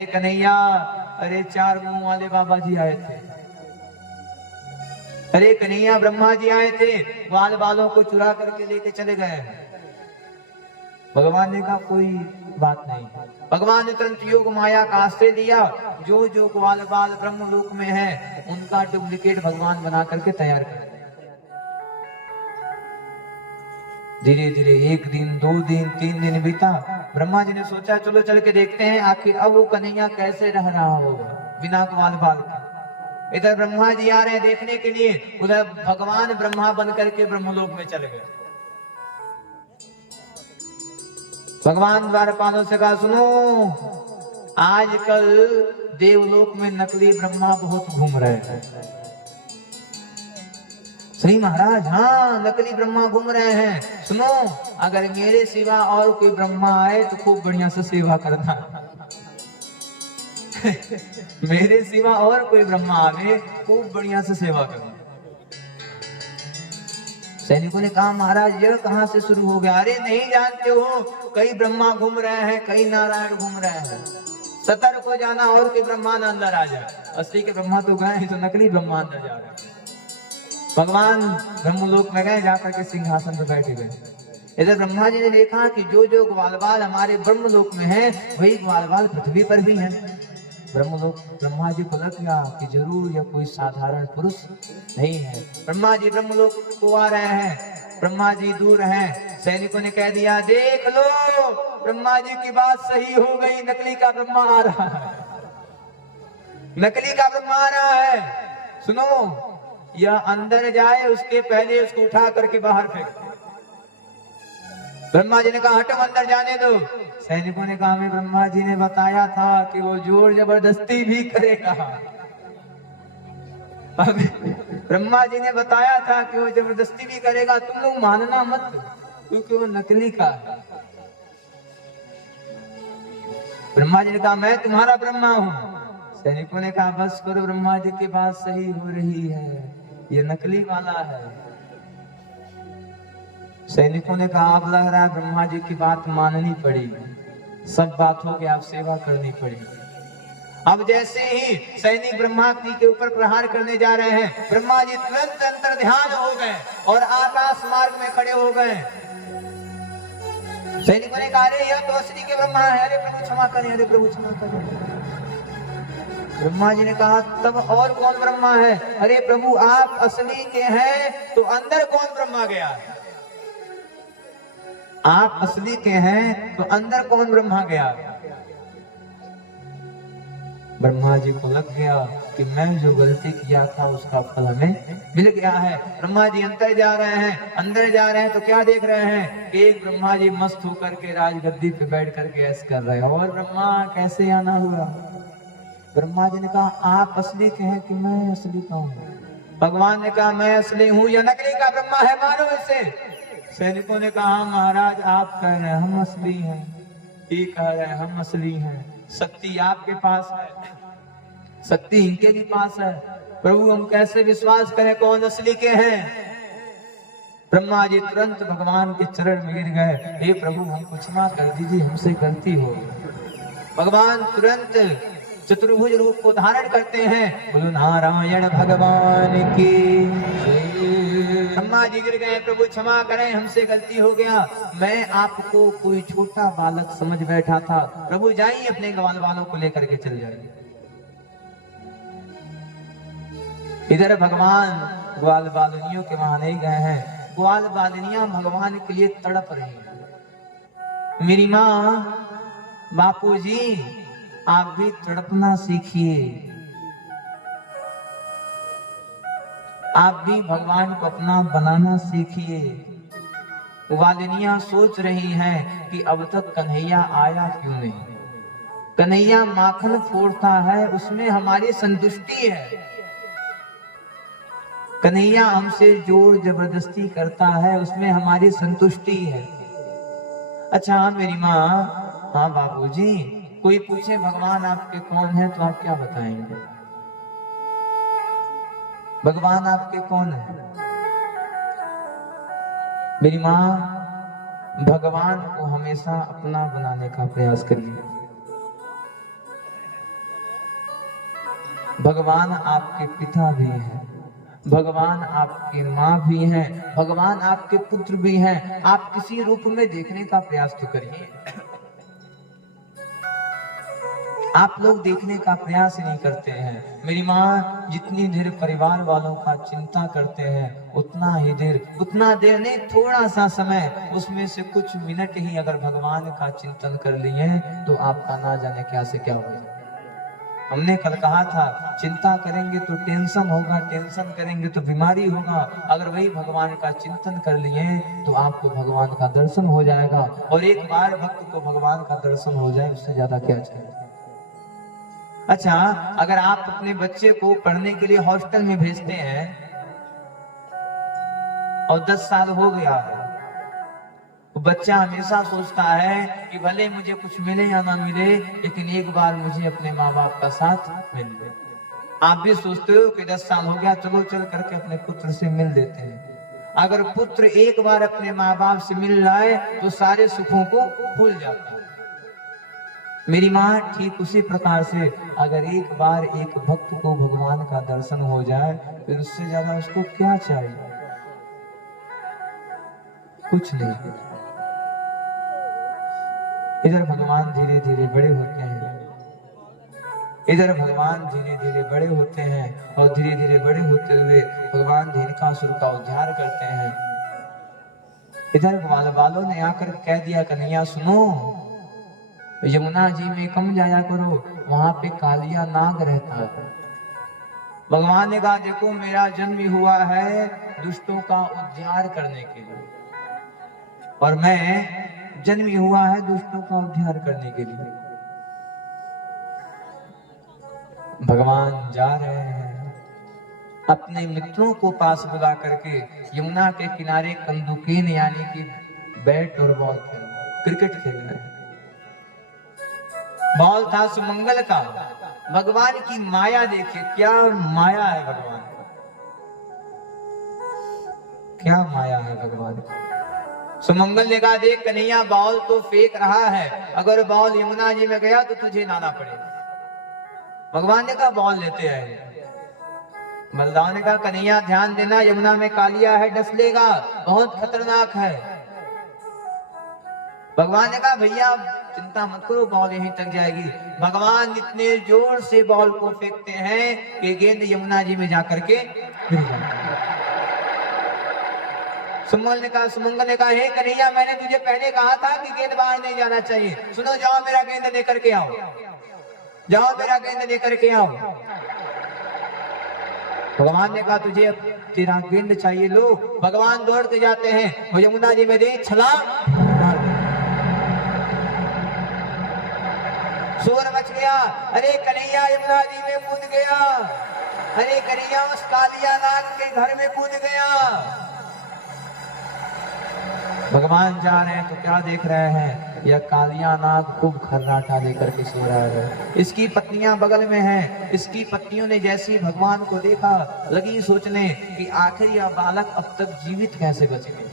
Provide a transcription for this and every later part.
कन्हैया, अरे चार मुंह वाले बाबा जी आए थे। अरे कन्हैया, ब्रह्मा जी आए थे, बाल बालों को चुरा करके लेके चले गए। भगवान ने कहा कोई बात नहीं। भगवान ने तुरंत योग माया का आश्रय दिया। जो जो ग्वाल बाल ब्रह्मलोक में है उनका डुप्लीकेट भगवान बना करके तैयार कर। धीरे धीरे 1 दिन 2 दिन 3 दिन बीता। ब्रह्मा जी ने सोचा चलो चल के देखते हैं आखिर अब वो कन्हैया कैसे रह रहा होगा बिना ग्वाल बाल के। इधर ब्रह्मा जी आ रहे हैं देखने के लिए, उधर भगवान ब्रह्मा बन करके ब्रह्मलोक में चले गए। भगवान द्वारपालों से कहा सुनो, आजकल देवलोक में नकली ब्रह्मा बहुत घूम रहे हैं। सही महाराज, हाँ नकली ब्रह्मा घूम रहे हैं। सुनो, अगर मेरे सिवा और कोई ब्रह्मा आए तो खूब बढ़िया से सेवा करना। मेरे सिवा और कोई ब्रह्मा आवे खूब बढ़िया से सेवा करना। सैनिकों ने कहा महाराज यह कहां से शुरू हो गया? अरे नहीं जानते हो, कई ब्रह्मा घूम रहे हैं, कई नारायण घूम रहे हैं। सतर्क हो जाना और कोई ब्रह्मा न अंदर आ जाए। असली के ब्रह्मा तो गए, तो नकली ब्रह्मा अंदर जा रहे हैं। भगवान ब्रह्मलोक में गए, जाकर के सिंहासन पर बैठे गए। इधर ब्रह्मा जी ने देखा कि जो जो ग्वाल बाल हमारे ब्रह्मलोक में है वही ग्वाल बाल पृथ्वी पर भी है। ब्रह्मा जी को लग गया कि जरूर यह कोई साधारण पुरुष नहीं है। ब्रह्मा जी ब्रह्मलोक को आ रहे हैं, ब्रह्मा जी दूर हैं। सैनिकों ने कह दिया देख लो, ब्रह्मा जी की बात सही हो गई, नकली का ब्रह्मा आ रहा है, नकली का ब्रह्मा आ रहा है। सुनो, यह अंदर जाए उसके पहले उसको उठा करके बाहर फेंक। ब्रह्मा जी ने कहा हटो, अंदर जाने दो। सैनिकों ने कहा हमें ब्रह्मा जी ने बताया था कि वो जोर जबरदस्ती भी करेगा। ब्रह्मा जी ने बताया था कि वो जबरदस्ती भी करेगा, तुम लोग मानना मत, क्योंकि वो नकली का है। ब्रह्मा जी ने कहा मैं तुम्हारा ब्रह्मा हूं। सैनिकों ने कहा बस करो, ब्रह्मा जी की बात सही हो रही है, ये नकली वाला है। सैनिकों ने कहा अब लग रहा है ब्रह्मा जी की बात माननी पड़ेगी, सब बातों की आप सेवा करनी पड़ेगी। अब जैसे ही सैनिक ब्रह्मा जी के ऊपर प्रहार करने जा रहे हैं, ब्रह्मा जी तुरंत अंतर ध्यान हो गए और आकाश मार्ग में खड़े हो गए। सैनिकों ने कहा अरे यह तो असली के ब्रह्मा है, अरे प्रभु क्षमा करें, अरे प्रभु क्षमा करें। ब्रह्मा जी ने कहा तब और कौन ब्रह्मा है? अरे प्रभु आप असली के हैं तो अंदर कौन ब्रह्मा गया? आप असली के हैं तो अंदर कौन ब्रह्मा गया? ब्रह्मा जी को लग गया कि मैं जो गलती किया था उसका फल हमें मिल गया है। ब्रह्मा जी अंदर जा रहे हैं, अंदर जा रहे हैं तो क्या देख रहे हैं कि एक ब्रह्मा जी मस्त होकर के राजगद्दी पे बैठ करके ऐश कर रहे हैं। और ब्रह्मा कैसे आना हुआ? ब्रह्मा जी ने कहा आप असली के हैं कि मैं असली का हूँ? भगवान ने कहा मैं असली हूँ, या नकली का ब्रह्मा है, मानो इसे। सैनिकों ने कहा महाराज आप कह रहे हैं हम असली हैं, ये कह रहे हैं हम असली हैं, शक्ति आपके पास है, शक्ति इनके भी पास है, प्रभु हम कैसे विश्वास करें कौन असली के हैं? ब्रह्मा जी तुरंत भगवान के चरण में गिर गए, हे प्रभु हमको क्षमा कर दीजिए, हमसे गलती हो। भगवान तुरंत चतुर्भुज रूप को धारण करते हैं। बोलो नारायण भगवान की। ब्रह्मा जी गिर गए, प्रभु क्षमा करें हमसे गलती हो गया, मैं आपको कोई छोटा बालक समझ बैठा था, प्रभु जाइए अपने ग्वाल बालों को लेकर के चल जाइए। इधर भगवान ग्वाल बालिनियों के वहां नहीं गए हैं, ग्वाल बालिनियां भगवान के लिए तड़प रही हैं। मेरी माँ बापू जी आप भी तड़पना सीखिए, आप भी भगवान को अपना बनाना सीखिए। वालिनियां सोच रही हैं कि अब तक कन्हैया आया क्यों नहीं? कन्हैया माखन फोड़ता है उसमें हमारी संतुष्टि है, कन्हैया हमसे जोर जबरदस्ती करता है उसमें हमारी संतुष्टि है। अच्छा मेरी माँ, हाँ बाबूजी, कोई पूछे भगवान आपके कौन है तो आप क्या बताएंगे? भगवान आपके कौन है? मेरी माँ, भगवान को हमेशा अपना बनाने का प्रयास करिए। भगवान आपके पिता भी हैं, भगवान आपकी माँ भी हैं, भगवान आपके पुत्र भी हैं। आप किसी रूप में देखने का प्रयास तो करिए। आप लोग देखने का प्रयास नहीं करते हैं। मेरी माँ जितनी देर परिवार वालों का चिंता करते हैं, उतना देर नहीं, थोड़ा सा समय, उसमें से कुछ मिनट ही अगर भगवान का चिंतन कर लिए तो आपका ना जाने क्या से क्या हो जाए। हमने कल कहा था, चिंता करेंगे तो टेंशन होगा, टेंशन करेंगे तो बीमारी होगा। अगर वही भगवान का चिंतन कर लिए तो आपको भगवान का दर्शन हो जाएगा। और एक बार भक्त को भगवान का दर्शन हो जाए, उससे ज्यादा क्या चाहिए। अच्छा, अगर आप अपने बच्चे को पढ़ने के लिए हॉस्टल में भेजते हैं और 10 साल हो गया है, तो बच्चा हमेशा सोचता है कि भले मुझे कुछ मिले या ना मिले, लेकिन एक बार मुझे अपने माँ बाप का साथ मिल ले। आप भी सोचते हो कि 10 साल हो गया, चलो चल करके अपने पुत्र से मिल देते हैं। अगर पुत्र एक बार अपने माँ बाप से मिल जाए तो सारे सुखों को भूल जाता है। मेरी माँ ठीक उसी प्रकार से अगर एक बार एक भक्त को भगवान का दर्शन हो जाए, फिर उससे ज्यादा उसको क्या चाहिए। कुछ नहीं। इधर भगवान धीरे धीरे बड़े होते हैं, इधर भगवान धीरे धीरे बड़े होते हैं, और धीरे धीरे बड़े होते हुए भगवान धेनुकासुर का उद्धार करते हैं। इधर ग्वाल बालों ने आकर कह दिया, कन्हैया सुनो, यमुना जी में कम जाया करो, वहां पे कालिया नाग रहता है। भगवान ने कहा, देखो मेरा जन्म हुआ है दुष्टों का उद्धार करने के लिए, और मैं जन्म हुआ है दुष्टों का उद्धार करने के लिए। भगवान जा रहे हैं, अपने मित्रों को पास बुला करके यमुना के किनारे कंदुकेन यानी कि बैट और बॉल खेल, क्रिकेट खेल रहे हैं। बॉल था सुमंगल का। भगवान की माया देखिए, क्या माया है भगवान की, क्या माया है भगवान की। सुमंगल ने कहा, देख कन्हैया, बॉल तो फेंक रहा है, अगर बॉल यमुना जी में गया तो तुझे नाना पड़ेगा। भगवान ने कहा, बॉल लेते आए। बलदान ने कहा, कन्हैया ध्यान देना, यमुना में कालिया है, डस लेगा, बहुत खतरनाक है। भगवान ने कहा, भैया चिंता मत करो, बॉल यहीं तक जाएगी। भगवान इतने जोर से बॉल को फेंकते हैं कि गेंद यमुना जी में जाकर के गिर जाती है। सुमंगल ने कहा, हे कन्हैया, मैंने तुझे पहले कहा था कि गेंद बाहर नहीं जाना चाहिए। सुनो, जाओ मेरा गेंद लेकर के आओ, जाओ मेरा गेंद लेकर के आओ। भगवान ने कहा, तुझे तेरा गेंद चाहिए, लो। भगवान दौड़ते जाते हैं, वो यमुना जी में दे छलांग, शोर मच गया। अरे कन्हैया यमुना जी में कूद गया, अरे कन्हैया उस कालिया नाग के घर में कूद गया। भगवान जा रहे हैं तो क्या देख रहे हैं, यह कालिया नाग खूब खर्राटा लेकर के सो रहा है। इसकी पत्नियां बगल में हैं। इसकी पत्नियों ने जैसे भगवान को देखा, लगी सोचने कि आखिर यह बालक अब तक जीवित कैसे बच गए।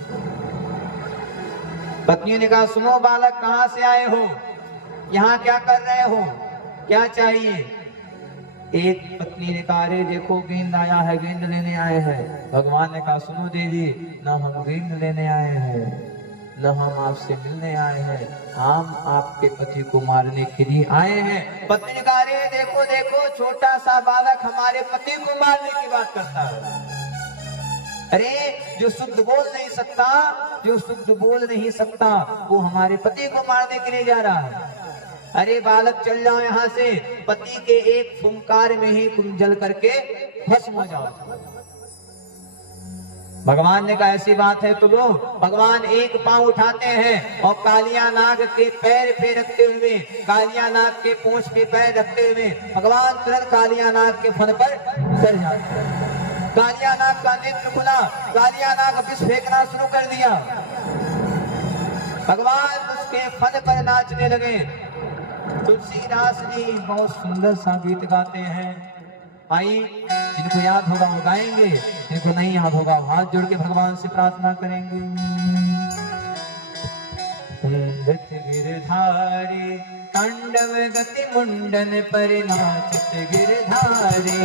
पत्नियों ने कहा, सुनो बालक, कहां से आए हो, यहाँ क्या कर रहे हो, क्या चाहिए। एक पत्नी ने कहा, अरे देखो गेंद आया है, गेंद लेने आए हैं। भगवान ने कहा, सुनो देवी, न हम गेंद लेने आए हैं, न हम आपसे मिलने आए हैं, हम आपके पति को मारने के लिए आए हैं। पत्नी ने कहा, अरे देखो देखो, छोटा सा बालक हमारे पति को मारने की बात करता है। अरे जो शुद्ध बोल नहीं सकता, जो शुद्ध बोल नहीं सकता, वो हमारे पति को मारने के लिए जा रहा है। अरे बालक चल जाओ यहाँ से, पति के एक फुंकार में ही तुम जल करके भस्म हो जाओ। भगवान ने कहा, ऐसी बात है तो लो। भगवान एक पांव उठाते हैं और कालिया नाग के पैर पे रखते हुए, कालिया नाग के पूंछ पे पैर रखते हुए भगवान तुरंत कालिया नाग के फन पर चढ़ जाते हैं। कालिया नाग का नेत्र खुला, कालिया नाग विष फेंकना शुरू कर दिया। भगवान उसके फन पर नाचने लगे। तुलसीदास जी बहुत सुंदर सा गीत गाते हैं। आई जिनको याद होगा वो गाएंगे, जिनको नहीं याद होगा हाथ जोड़ के भगवान से प्रार्थना करेंगे। गिरधारी तांडव गति मुंडन पर नाचत गिरधारी,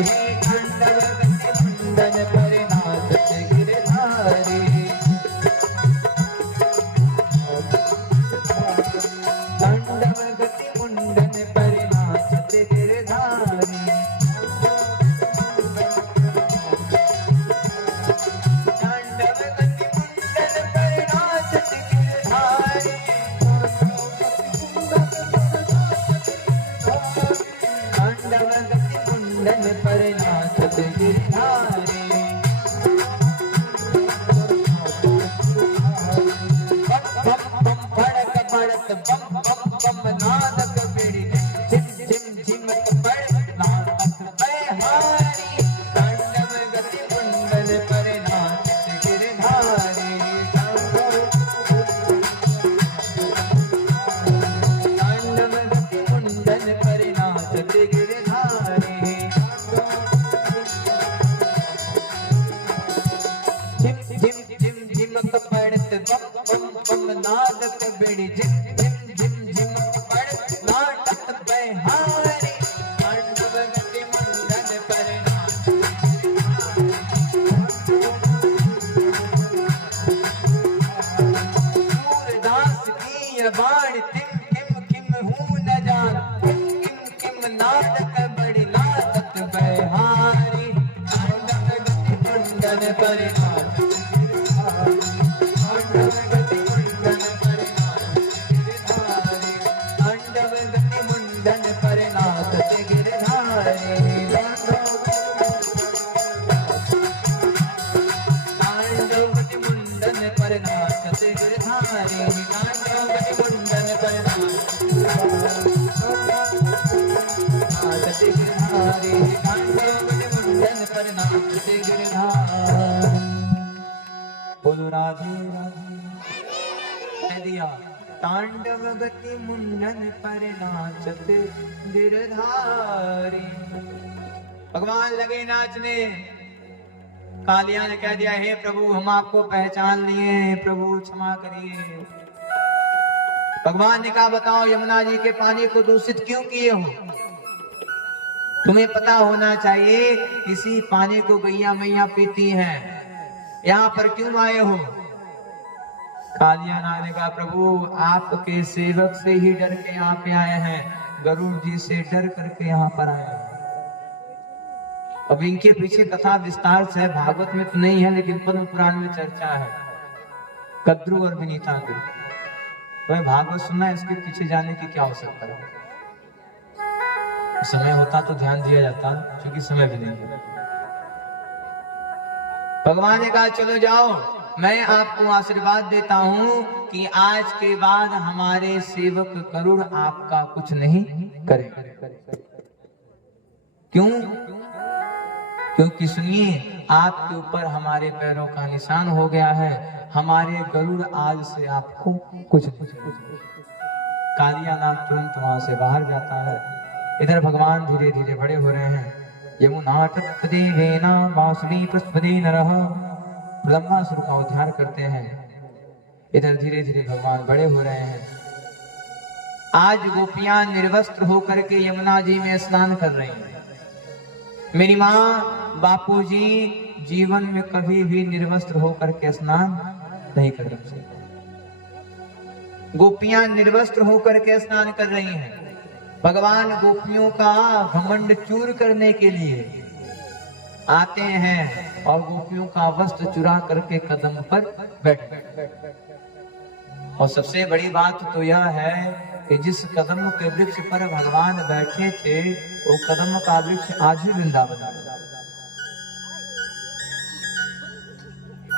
तांडव गति मुंडन पर नाचत गिरधारी। तांडव गति मुंडन पर नाचत गिरधारी, तांडव गति मुंडन पर नाचत गिरधारी, तांडव गति मुंडन पर नाचत गिरधारी। बम बम भड़क भड़क बम बम बम नादक बेड़ी, झिम झिम झिमक पड़ नादक बहारी। तांडव गति मुंडन पर नाचत गिरधारी, तांडव गति मुंडन पर नाचत गिरधारी। झिम झिम झिम झिमक पड़त बम बम बम नादक बेड़ी, झिम झिम झिम झिमक पड़त नादक बहारी। तांडव गति मुंडन पर नाचत सूरदास की ये बाण तिम किम किम हूँ न जान, किम किम किम नादक बड़ी नादक बहारी। तांडव गति मुंडन पर नाचत गिरधारी, तांडव गति मुंडन पर नाचत गिरधारी, तांडव गति मुंडन पर नाचत गिरधारी। तांडव गति मुंडन पर नाचत गिरधारी, तांडव गति मुंडन पर नाचत गिरधारी, तांडव गति मुंडन पर नाचत गिरधारी। बोलो राधे राधे। कह दिया तांडव गति मुंडन पर नाचत गिरधारी। भगवान लगे नाचने। कालिया ने कह दिया, हे प्रभु हम आपको पहचान लिए, प्रभु क्षमा करिए। भगवान ने कहा, बताओ यमुना जी के पानी को दूषित क्यों किए हो? तुम्हें पता होना चाहिए इसी पानी को गैया मैया पीती हैं, यहाँ पर क्यों आए हो? कालिया नाग ने कहा, प्रभु आपके सेवक से ही डर के यहाँ पे आए हैं, गरुड़ जी से डर करके यहाँ पर आए हैं। अब इनके पीछे कथा विस्तार से भागवत में तो नहीं है, लेकिन पद्म पुराण में चर्चा है कद्रु और विनीता की। वह भागवत सुनना, इसके पीछे जाने की क्या आवश्यकता है? समय होता तो ध्यान दिया जाता, क्योंकि समय भी नहीं है। भगवान ने कहा, चलो जाओ, मैं आपको आशीर्वाद देता हूं कि आज के बाद हमारे सेवक गरुड़ आपका कुछ नहीं करेंगे। क्यों? क्योंकि सुनिए, आपके ऊपर हमारे पैरों का निशान हो गया है, हमारे गरुड़ आज से आपको कुछ नहीं। कालिया नाग तुरंत वहां से बाहर जाता है। इधर भगवान धीरे धीरे बड़े हो रहे हैं। यमुना तत्पदेवेना वासुदेव प्रस्पदे नरः, ब्रह्मासुर का उद्धार करते हैं। इधर धीरे धीरे भगवान बड़े हो रहे हैं। आज गोपियां निर्वस्त्र होकर के यमुना जी में स्नान कर रही हैं। मेरी माँ बापूजी जीवन में कभी भी निर्वस्त्र होकर के स्नान नहीं कर सकते। गोपियां निर्वस्त्र होकर के स्नान कर रही हैं। भगवान गोपियों का घमंड चूर करने के लिए आते हैं और गोपियों का वस्त्र चुरा करके कदम पर बैठते। और सबसे बड़ी बात तो यह है कि जिस कदम के वृक्ष पर भगवान बैठे थे, वो कदम का वृक्ष आज भी वृंदावन में।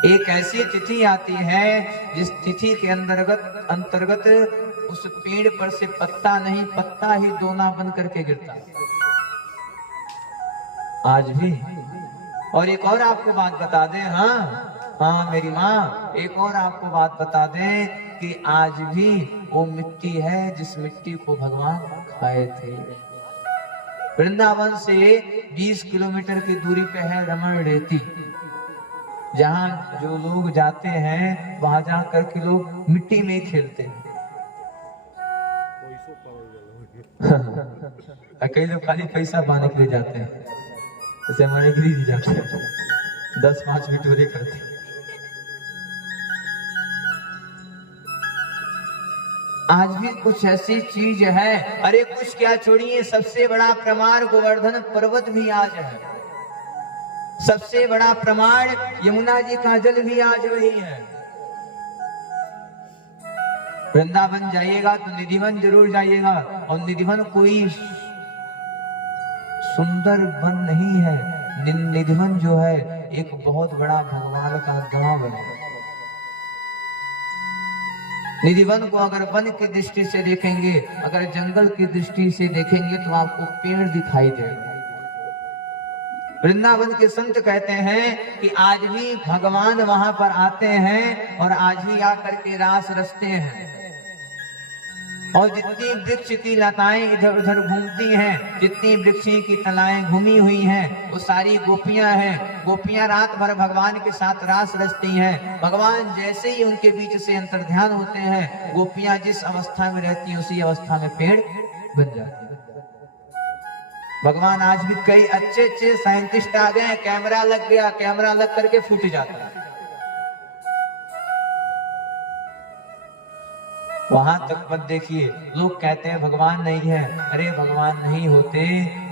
एक ऐसी तिथि आती है जिस तिथि के अंतर्गत उस पेड़ पर से पत्ता नहीं, पत्ता ही दोना बन करके गिरता आज भी। और एक और आपको बात बता दें, हाँ मेरी माँ, एक और आपको बात बता दें कि आज भी वो मिट्टी है जिस मिट्टी को भगवान खाए थे। वृंदावन से 20 किलोमीटर की दूरी पे है रमण रेती, जहाँ जो लोग जाते हैं वहां जाकर के लोग मिट्टी में खेलते हैं। कई लोग खाली पैसा पाने के लिए जाते हैं, जैसे हमारे गिरी जी जाते हैं 10-5 बिटोरे करते हैं। आज भी कुछ ऐसी चीज है, अरे कुछ क्या छोड़िए, सबसे बड़ा प्रमाण गोवर्धन पर्वत भी आज है, सबसे बड़ा प्रमाण यमुना जी का जल भी आज वही है। वृंदावन जाइएगा तो निधिवन जरूर जाइएगा, और निधिवन कोई सुंदर वन नहीं है, निधिवन जो है एक बहुत बड़ा भगवान का गांव है। निधिवन को अगर वन की दृष्टि से देखेंगे, अगर जंगल की दृष्टि से देखेंगे तो आपको पेड़ दिखाई देगा। वृंदावन के संत कहते हैं कि आज भी भगवान वहां पर आते हैं और आज ही आकर के रास रचते हैं। और जितनी वृक्ष की लताएं इधर उधर घूमती हैं, जितनी वृक्ष की तलाएं घूमी हुई हैं, वो सारी गोपियां हैं। गोपियां रात भर भगवान के साथ रास रचती हैं। भगवान जैसे ही उनके बीच से अंतर्ध्यान होते हैं, गोपियां जिस अवस्था में रहती हैं उसी अवस्था में पेड़ बन जाते हैं। भगवान आज भी कई अच्छे साइंटिस्ट आ गए, कैमरा लग गया, कैमरा लग करके फूट जाता है। वहां तक मत देखिए, लोग कहते हैं भगवान नहीं है। अरे भगवान नहीं होते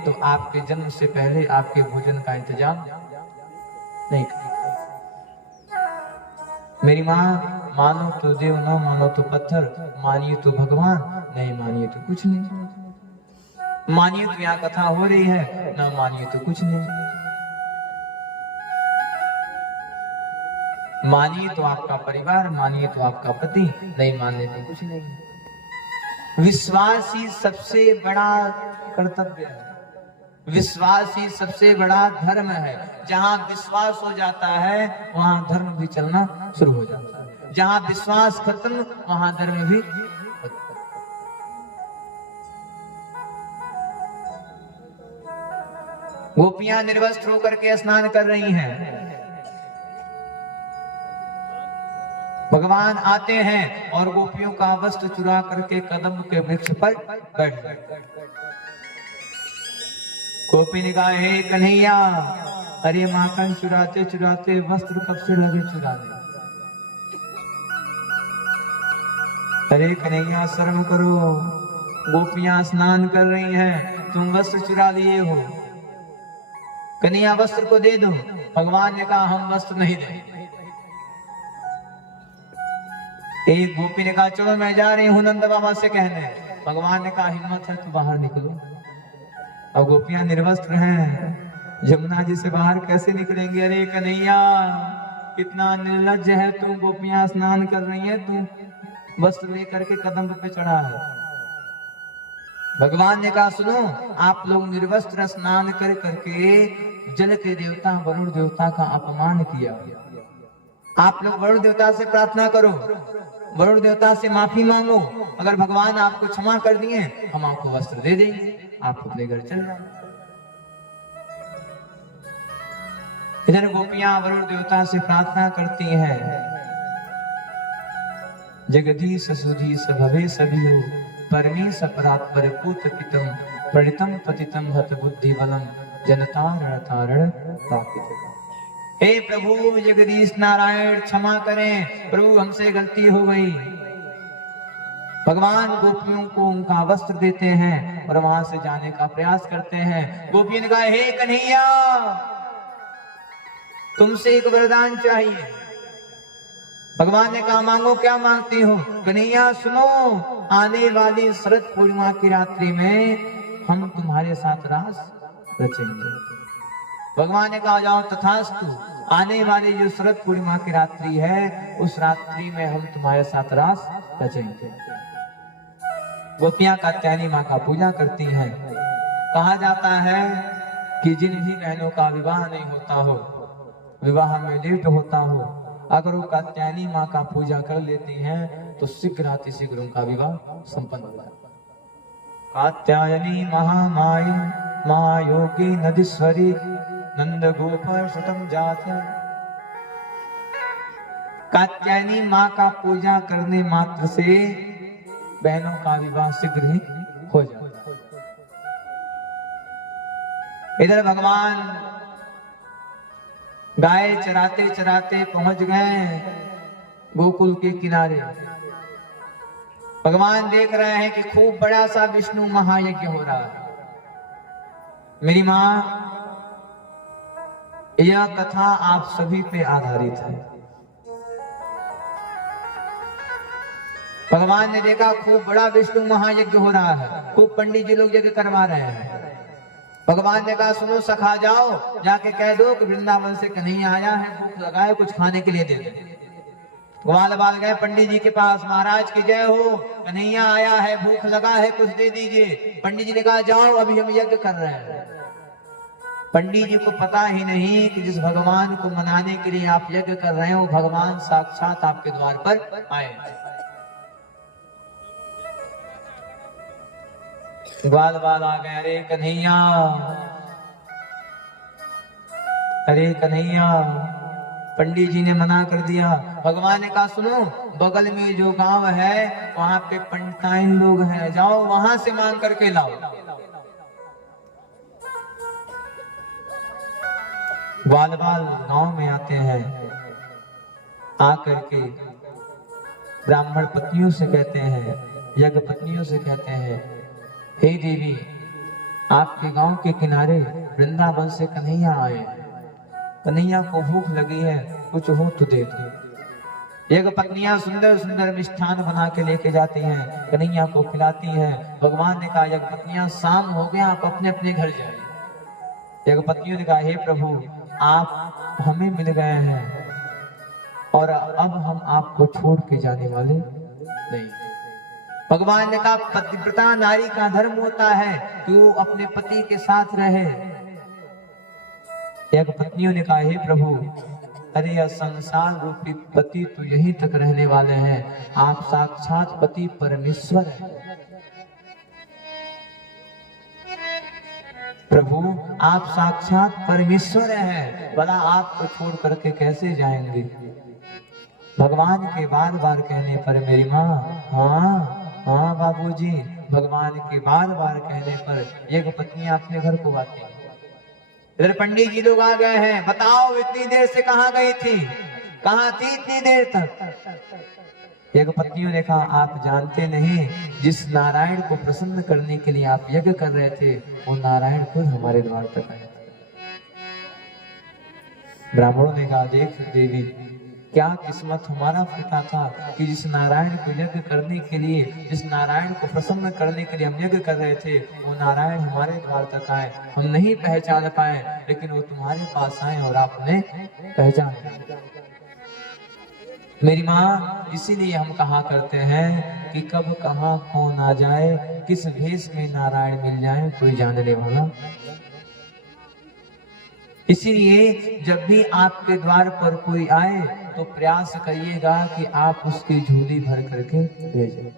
तो आपके जन्म से पहले आपके भोजन का इंतजाम नहीं करते। मेरी माँ, मानो तो देव, न मानो तो पत्थर, मानिए तो भगवान, नहीं मानिए तो कुछ नहीं। मानिए तो यहाँ कथा हो रही है, न मानिए तो कुछ नहीं। मानिए तो आपका परिवार, मानिए तो आपका पति, नहीं मानने तो कुछ नहीं। विश्वास ही सबसे बड़ा कर्तव्य है, विश्वास ही सबसे बड़ा धर्म है। जहां विश्वास हो जाता है वहां धर्म भी चलना शुरू हो जाता है। जहां विश्वास खत्म वहां धर्म भी खत्म। गोपियां निर्वस्त्र होकर के स्नान कर रही हैं। भगवान आते हैं और गोपियों का वस्त्र चुरा करके कदम के वृक्ष पर बैठ गए। गोपी ने कहा, हे कन्हैया, अरे माखन चुराते चुराते वस्त्र कब से लगे चुराने। अरे कन्हैया शर्म करो, गोपियां स्नान कर रही हैं, तुम वस्त्र चुरा लिए हो। कन्हैया वस्त्र को दे दो। भगवान ने कहा, हम वस्त्र नहीं देंगे। एक गोपी ने कहा, चलो मैं जा रही हूँ नंद बाबा से कहने। भगवान ने कहा, हिम्मत है तो बाहर निकलो। अब गोपियां निर्वस्त्र हैं, जमुना जी से बाहर कैसे निकलेंगे। अरे कन्हैया, कितना निर्लज्ज है तुम, गोपियां स्नान कर रही हैं, तुम वस्त्र लेकर के कदम पे चढ़ा है। भगवान ने कहा, सुनो, आप लोग निर्वस्त्र स्नान कर करके जल के देवता वरुण देवता का अपमान किया। आप लोग वरुण देवता से प्रार्थना करो, वरुण देवता से माफी मांगो। अगर भगवान आपको क्षमा कर दिए, हम आपको वस्त्र दे देंगे, आप अपने घर चल जाओ। इधर गोपियां वरुण देवता से प्रार्थना करती हैं, जगदीश सुधीश भवे सभी हो, परमेश परात्पर पूत पितम, प्रणितम पतितम हत बुद्धि बलम, जनतारण तारण प्रापित। हे प्रभु जगदीश नारायण, क्षमा करें, प्रभु हमसे गलती हो गई। भगवान गोपियों को उनका वस्त्र देते हैं और वहां से जाने का प्रयास करते हैं। गोपियों ने कहा, हे कन्हैया, तुमसे एक वरदान चाहिए। भगवान ने कहा, मांगो, क्या मांगती हो। कन्हैया सुनो, आने वाली शरद पूर्णिमा की रात्रि में हम तुम्हारे साथ रास रचेंगे। भगवान ने कहा, जाओ तथास्तु, आने वाली जो शरद पूर्णिमा की रात्रि है, उस रात्रि में हम तुम्हारे साथ रास रचेंगे। गोपियां कात्यायनी माँ का पूजा करती हैं। कहा जाता है कि जिन भी बहनों का विवाह नहीं होता हो, विवाह में लेट होता हो, अगर वो कात्यायनी माँ का पूजा कर लेती हैं तो शीघ्र शीघ्र उनका विवाह संपन्न हो जाता है। कात्यायनी महामाई महायोगी नदीश्वरी नंद गोपाल सुतम जात। कात्यायनी माँ का पूजा करने मात्र से बहनों का विवाह शीघ्र ही हो जाता है। इधर भगवान गाय चराते चराते पहुंच गए गोकुल के किनारे। भगवान देख रहे हैं कि खूब बड़ा सा विष्णु महायज्ञ हो रहा है। मेरी मां, यह कथा आप सभी पे आधारित है। भगवान ने देखा खूब बड़ा विष्णु महायज्ञ हो रहा है, खूब पंडित जी लोग यज्ञ करवा रहे हैं। भगवान ने कहा सुनो सखा, जाओ जाके कह दो कि वृंदावन से कन्हैया आया है, भूख लगा है, कुछ खाने के लिए दे दे। ग्वाल बाल गए पंडित जी के पास, महाराज की जय हो, कन्हैया आया है, भूख लगा है, कुछ दे दीजिए। पंडित जी ने कहा जाओ, अभी हम यज्ञ कर रहे हैं। पंडित जी को पता ही नहीं कि जिस भगवान को मनाने के लिए आप यज्ञ कर रहे हैं वो भगवान साक्षात आपके द्वार पर आए। ग्वाल बाल आ गए, अरे कन्हैया, अरे कन्हैया। पंडित जी ने मना कर दिया। भगवान ने कहा सुनो, बगल में जो गांव है वहां पे पंडिताइन लोग हैं, जाओ वहां से मांग करके लाओ। ग्वाल बाल गांव में आते हैं, आकर के ब्राह्मण पत्नियों से कहते हैं, यज्ञ पत्नियों से कहते हैं, हे देवी, आपके गांव के किनारे वृंदावन से कन्हैया आए, कन्हैया को भूख लगी है, कुछ हो तो दे दो। एक पत्नियां सुंदर सुंदर मिष्ठान बना के लेके जाती हैं, कन्हैया को खिलाती हैं। भगवान ने कहा एक पत्नियां, शाम हो गया, आप अपने अपने घर जाइए। एक पत्नियों ने कहा हे प्रभु, आप हमें मिल गए हैं और अब हम आपको छोड़ के जाने वाले नहीं। भगवान ने कहा पतिव्रता नारी का धर्म होता है कि वो अपने पति के साथ रहे। एक पत्नियों ने कहा हे प्रभु, अरे यह संसार रूपी पति तो यहीं तक रहने वाले हैं, आप साक्षात पति परमेश्वर हैं। प्रभु आप साक्षात परमेश्वर हैं, भला आपको छोड़ करके कैसे जाएंगे। भगवान के बार बार कहने पर मेरी माँ, हाँ हाँ बाबूजी, भगवान के बार बार कहने पर एक पत्नियां अपने घर को आती हैं। इधर पंडित जी लोग आ गए हैं, बताओ इतनी देर से कहाँ गई थी, कहाँ थी इतनी देर तक। एक पत्नियों ने कहा आप जानते नहीं, जिस नारायण को प्रसन्न करने के लिए आप यज्ञ कर रहे थे वो नारायण खुद हमारे द्वार तक आए। ब्राह्मणों ने कहा देख देवी, क्या किस्मत हमारा फूटा था कि जिस नारायण को यज्ञ करने के लिए, जिस नारायण को प्रसन्न करने के लिए हम यज्ञ कर रहे थे वो नारायण हमारे द्वार तक आए। हम नहीं पहचान पाए, लेकिन वो तुम्हारे पास आए और आपने पहचान लिया। मेरी माँ, इसीलिए हम कहा करते हैं कि कब कहाँ कौन आ जाए, किस भेष में नारायण मिल जाए, कोई जानने वाला। इसीलिए जब भी आपके द्वार पर कोई आए तो प्रयास करिएगा कि आप उसकी झोली भर करके भेजें।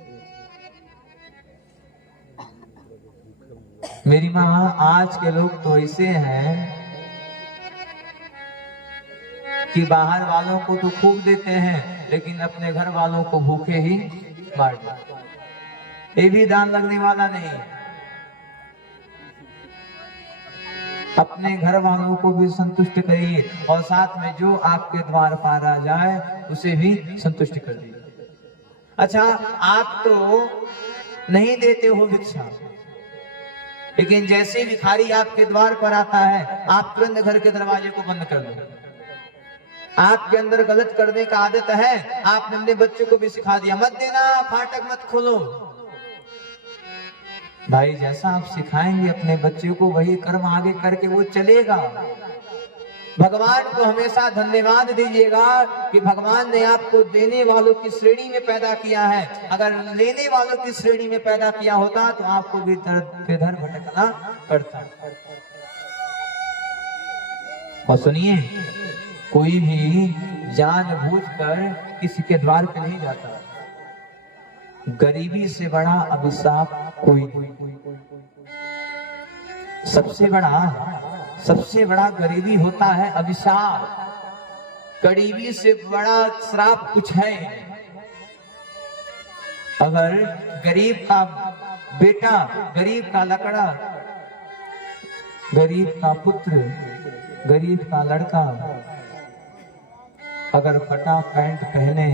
मेरी माँ, आज के लोग तो ऐसे हैं कि बाहर वालों को तो खूब देते हैं, लेकिन अपने घर वालों को भूखे ही मार देते। ये भी दान लगने वाला नहीं। अपने घर वालों को भी संतुष्ट करिए और साथ में जो आपके द्वार पर आ जाए उसे भी संतुष्ट कर दीजिए। अच्छा, आप तो नहीं देते हो भिक्षा, लेकिन जैसे भिखारी आपके द्वार पर आता है आप तुरंत घर के दरवाजे को बंद कर दो। आपके अंदर गलत करने का आदत है, आपने अपने बच्चों को भी सिखा दिया मत देना, फाटक मत खोलो। भाई, जैसा आप सिखाएंगे अपने बच्चे को वही कर्म आगे करके वो चलेगा। भगवान को हमेशा धन्यवाद दीजिएगा कि भगवान ने आपको देने वालों की श्रेणी में पैदा किया है। अगर लेने वालों की श्रेणी में पैदा किया होता तो आपको भी इधर भटकना पड़ता। और सुनिए, कोई भी जानबूझकर किसी के द्वार पे नहीं जाता। गरीबी से बड़ा अभिशाप कोई नहीं। सबसे बड़ा गरीबी होता है अभिशाप। गरीबी से बड़ा श्राप कुछ है। अगर गरीब का बेटा, गरीब का लकड़ा गरीब का पुत्र, गरीब का लड़का अगर फटा पैंट पहने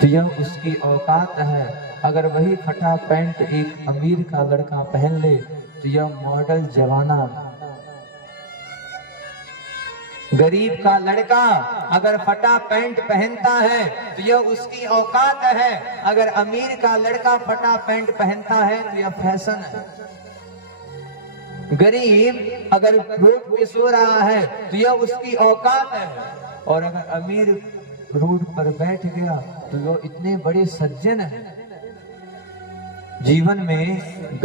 तो यह उसकी औकात है। अगर वही फटा पैंट एक अमीर का लड़का पहन ले तो यह मॉडल जमाना। गरीब का लड़का अगर फटा पैंट पहनता है तो यह उसकी औकात है। अगर अमीर का लड़का फटा पैंट पहनता है तो यह फैशन है। गरीब अगर रोड पे सो रहा है तो यह उसकी औकात है, और अगर अमीर रोड पर बैठ गया तो वह इतने बड़े सज्जन है। जीवन में